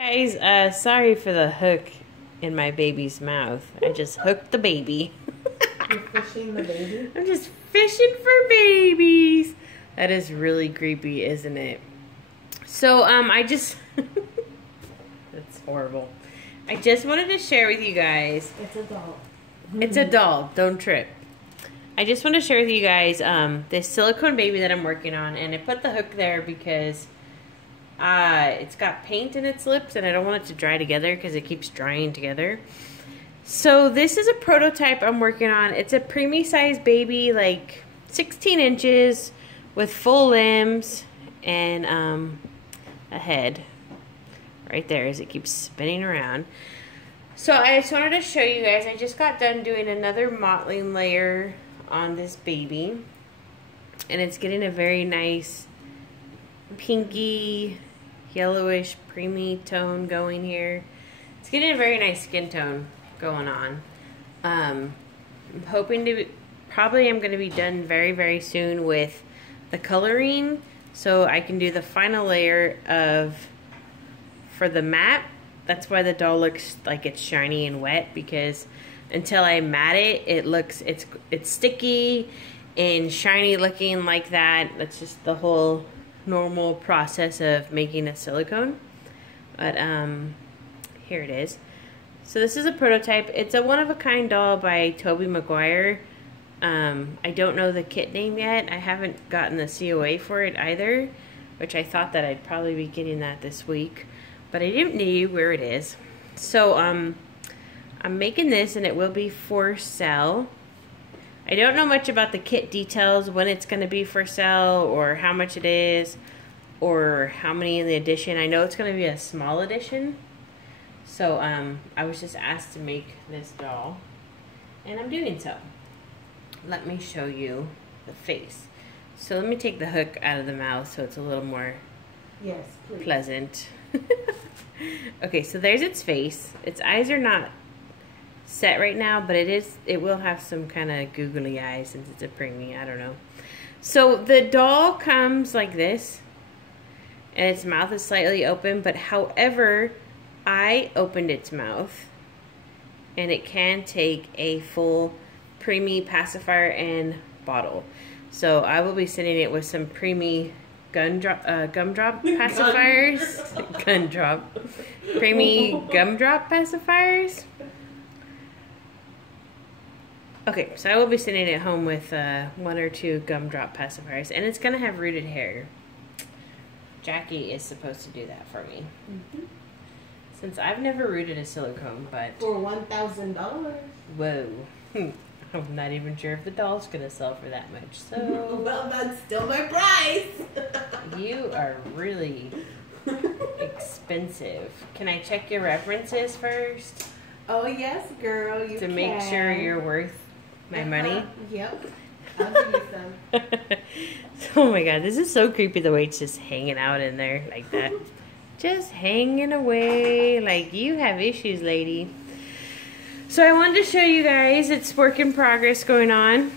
Guys, sorry for the hook in my baby's mouth. I just hooked the baby. You're fishing the baby? I'm just fishing for babies. That is really creepy, isn't it? So, that's horrible. I just wanted to share with you guys. It's a doll. It's a doll. Don't trip. I just want to share with you guys this silicone baby that I'm working on. And I put the hook there because it's got paint in its lips and I don't want it to dry together because it keeps drying together. So this is a prototype I'm working on. It's a preemie sized baby, like 16 inches with full limbs and a head right there as it keeps spinning around. So I just wanted to show you guys, I just got done doing another mottling layer on this baby. And it's getting a very nice pinky, yellowish, preemie tone going here. It's getting a very nice skin tone going on. I'm hoping to, probably I'm going to be done very, very soon with the coloring. So I can do the final layer for the matte. That's why the doll looks like it's shiny and wet, because until I matte it, it's sticky and shiny looking like that. That's just the whole normal process of making a silicone. But here it is. So this is a prototype. It's a one-of-a-kind doll by Tobey Maguire. I don't know the kit name yet. I haven't gotten the COA for it either, which I thought that I'd probably be getting that this week, but I didn't know where it is. So I'm making this and it will be for sale. I don't know much about the kit details, when it's going to be for sale or how much it is or how many in the edition. I know it's going to be a small edition. So I was just asked to make this doll and I'm doing so. Let me show you the face. So let me take the hook out of the mouth so it's a little more pleasant. Okay, so there's its face. Its eyes are not set right now, but it will have some kind of googly eyes since it's a preemie. I don't know. So the doll comes like this and its mouth is slightly open, but however, I opened its mouth and it can take a full preemie pacifier and bottle. So I will be sending it with some preemie gumdrop pacifiers. Preemie gumdrop pacifiers. Okay, so I will be sending it home with 1 or 2 gumdrop pacifiers, and it's gonna have rooted hair. Jackie is supposed to do that for me. Since I've never rooted a silicone, but for $1,000. Whoa. I'm not even sure if the doll's gonna sell for that much. So well, that's still my price. You are really expensive. Can I check your references first? Oh yes, girl. You to can. Make sure you're worth my money. Yep. I'll give you some. Oh my god, this is so creepy the way it's just hanging out in there like that. Just hanging away like you have issues, lady. So I wanted to show you guys, it's work in progress going on.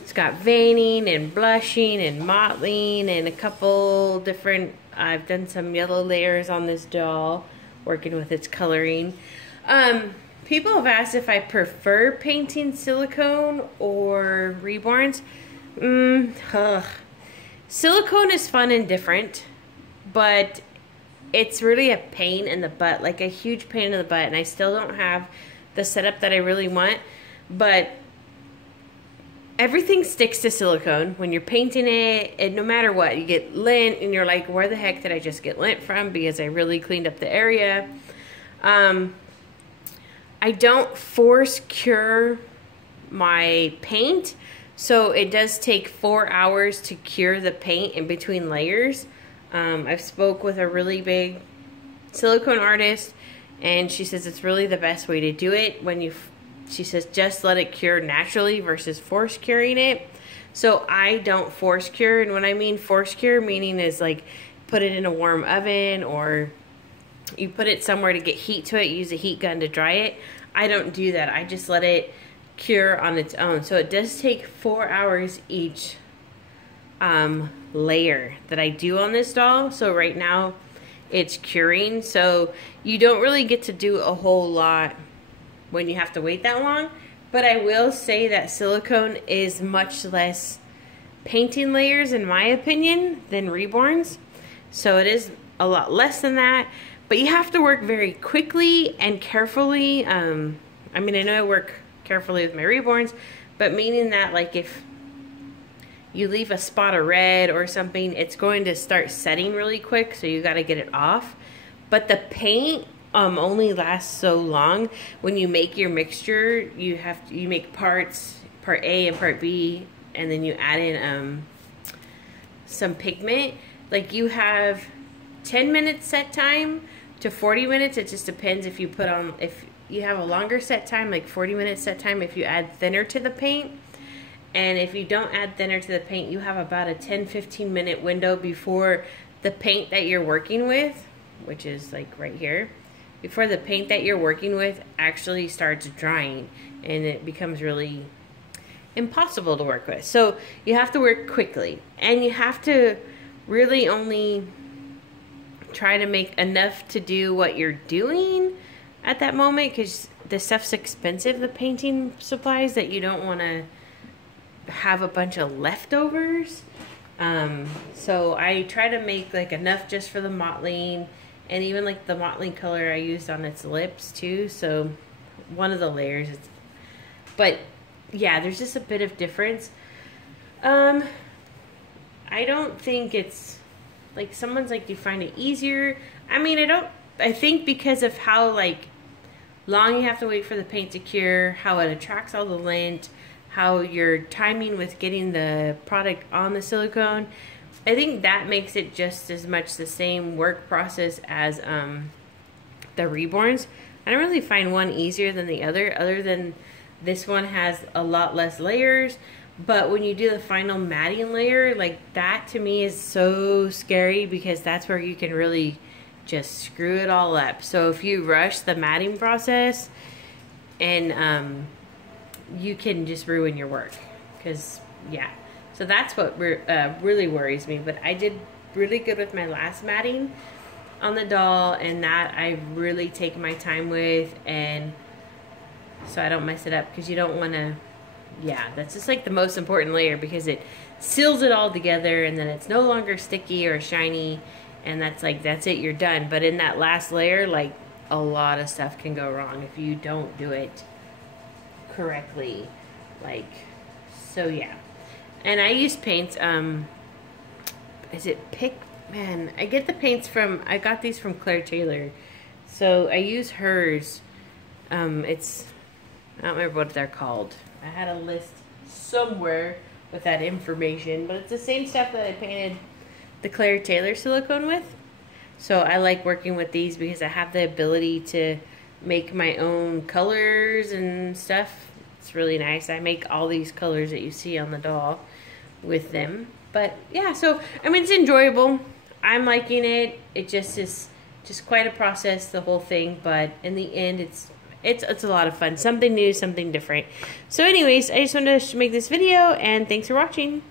It's got veining and blushing and mottling and a couple different, I've done some yellow layers on this doll, working with its coloring. People have asked if I prefer painting silicone or reborns. Silicone is fun and different, but it's really a pain in the butt, like a huge pain in the butt, and I still don't have the setup that I really want. But everything sticks to silicone when you're painting it, and no matter what, you get lint and you're like, where the heck did I just get lint from, because I really cleaned up the area. I don't force cure my paint, so it does take 4 hours to cure the paint in between layers. I've spoke with a really big silicone artist, and she says it's really the best way to do it. She says just let it cure naturally versus force curing it. So I don't force cure, and when I mean force cure, meaning is like put it in a warm oven or you put it somewhere to get heat to it, use a heat gun to dry it. I don't do that. I just let it cure on its own. So it does take 4 hours each layer that I do on this doll. So right now it's curing. So you don't really get to do a whole lot when you have to wait that long. But I will say that silicone is much less painting layers, in my opinion, than Reborns. So it is a lot less than that. But you have to work very quickly and carefully. I mean, I know I work carefully with my Reborns, but meaning that, like, if you leave a spot of red or something, it's going to start setting really quick, so you got to get it off. But the paint only lasts so long. When you make your mixture, you make part A and part B, and then you add in some pigment. Like, you have 10 minutes set time to 40 minutes. It just depends if you put on, if you have a longer set time, like 40 minutes set time, if you add thinner to the paint. And if you don't add thinner to the paint, you have about a 10-15 minute window before the paint that you're working with, which is like right here, before the paint that you're working with actually starts drying, and it becomes really impossible to work with. So you have to work quickly, and you have to really only try to make enough to do what you're doing at that moment, because the stuff's expensive, the painting supplies, that you don't want to have a bunch of leftovers. So I try to make like enough just for the mottling, and even like the mottling color I used on its lips too. So one of the layers, but yeah, there's just a bit of difference. I don't think it's like someone's like, do you find it easier? I mean, I think because of how like long you have to wait for the paint to cure, how it attracts all the lint, how you're timing with getting the product on the silicone, I think that makes it just as much the same work process as the Reborns. I don't really find one easier than the other than this one has a lot less layers. But when you do the final matting layer, like that to me is so scary, because that's where you can really just screw it all up. So if you rush the matting process, and you can just ruin your work, because yeah. So that's what really worries me. But I did really good with my last matting on the doll, and that I really take my time with, and so I don't mess it up, because you don't want to, yeah, that's just like the most important layer, because it seals it all together, and then it's no longer sticky or shiny, and that's it, you're done. But in that last layer, like, a lot of stuff can go wrong if you don't do it correctly, like, so yeah. And I use paints, is it Man, I get the paints I got these from Claire Taylor, so I use hers. I don't remember what they're called. I had a list somewhere with that information, but it's the same stuff that I painted the Claire Taylor silicone with. So I like working with these because I have the ability to make my own colors and stuff. It's really nice. I make all these colors that you see on the doll with them. But yeah, so I mean, it's enjoyable. I'm liking it. It just is just quite a process, the whole thing, but in the end it's a lot of fun. Something new, something different. So anyways, I just wanted to make this video, and thanks for watching.